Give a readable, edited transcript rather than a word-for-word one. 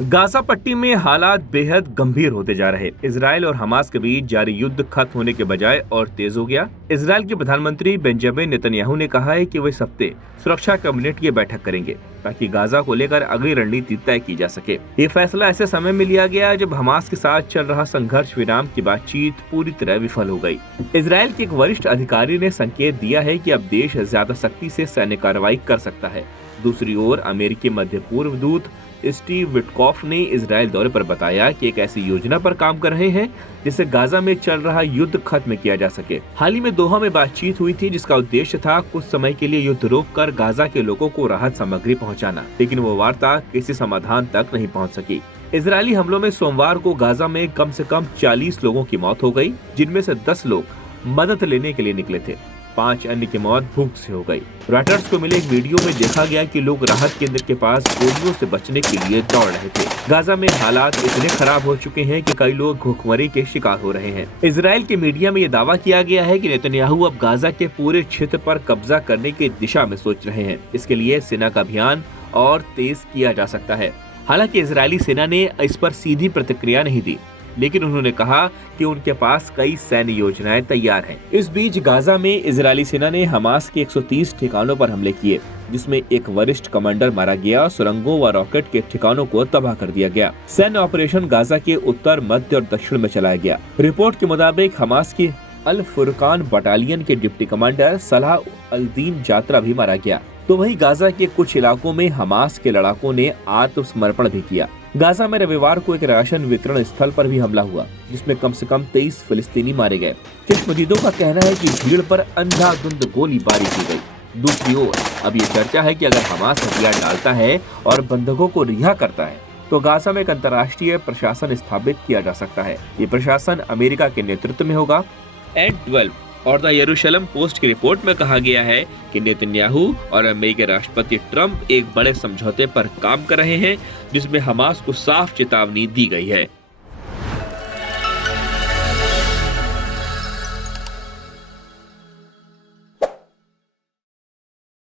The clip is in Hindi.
गाजा पट्टी में हालात बेहद गंभीर होते जा रहे। इजराइल और हमास के बीच जारी युद्ध खत्म होने के बजाय और तेज हो गया। इजराइल के प्रधानमंत्री बेंजामिन नेतन्याहू ने कहा है कि वे इस हफ्ते सुरक्षा कैबिनेट की बैठक करेंगे ताकि गाजा को लेकर अगली रणनीति तय की जा सके। ये फैसला ऐसे समय में लिया गया जब हमास के साथ चल रहा संघर्ष विराम की बातचीत पूरी तरह विफल हो गई। इजराइल के एक वरिष्ठ अधिकारी ने संकेत दिया है कि अब देश ज्यादा सख्ती से सैन्य कार्रवाई कर सकता है। दूसरी ओर अमेरिकी मध्य पूर्व दूत स्टीव विटकॉफ ने इजराइल दौरे पर बताया कि एक ऐसी योजना पर काम कर रहे हैं जिससे गाजा में चल रहा युद्ध खत्म किया जा सके। हाल ही में दोहा में बातचीत हुई थी जिसका उद्देश्य था कुछ समय के लिए युद्ध रोककर गाजा के लोगों को राहत सामग्री पहुंचाना, लेकिन वो वार्ता किसी समाधान तक नहीं पहुंच सकी। इजरायली हमलों में सोमवार को गाजा में कम से कम 40 लोगों की मौत हो गई, जिनमें से 10 लोग मदद लेने के लिए निकले थे। 5 अन्य की मौत भूख से हो गई। रॉयटर्स को मिले एक वीडियो में देखा गया कि लोग राहत केंद्र के पास गोलियों से बचने के लिए दौड़ रहे थे। गाजा में हालात इतने खराब हो चुके हैं कि कई लोग भूखमरी के शिकार हो रहे हैं। इजराइल के मीडिया में ये दावा किया गया है कि नेतन्याहू अब गाजा के पूरे क्षेत्र पर कब्जा करने की दिशा में सोच रहे हैं। इसके लिए सेना का अभियान और तेज किया जा सकता है। हालांकि इजरायली सेना ने इस पर सीधी प्रतिक्रिया नहीं दी, लेकिन उन्होंने कहा कि उनके पास कई सैन्य योजनाएं तैयार हैं। इस बीच गाजा में इजरायली सेना ने हमास के 130 ठिकानों पर हमले किए, जिसमें एक वरिष्ठ कमांडर मारा गया। सुरंगों व रॉकेट के ठिकानों को तबाह कर दिया गया। सैन्य ऑपरेशन गाजा के उत्तर, मध्य और दक्षिण में चलाया गया। रिपोर्ट के मुताबिक हमास की अल फुरकान बटालियन के डिप्टी कमांडर सलाह अल-दीन जात्रा भी मारा गया। तो वहीं गाजा के कुछ इलाकों में हमास के लड़ाकों ने आत्मसमर्पण भी किया। गाजा में रविवार को एक राशन वितरण स्थल पर भी हमला हुआ, जिसमें कम से कम 23 फिलिस्तीनी मारे गए। चश्मदीदों का कहना है कि भीड़ पर अंधाधुंध गोलीबारी की गई। दूसरी ओर अब ये चर्चा है कि अगर हमास हथियार डालता है और बंधकों को रिहा करता है तो गाजा में एक अंतर्राष्ट्रीय प्रशासन स्थापित किया जा सकता है। ये प्रशासन अमेरिका के नेतृत्व में होगा। N12 और द यरूशलेम पोस्ट की रिपोर्ट में कहा गया है कि नेतन्याहू और अमेरिकी राष्ट्रपति ट्रंप एक बड़े समझौते पर काम कर रहे हैं, जिसमें हमास को साफ चेतावनी दी गई है।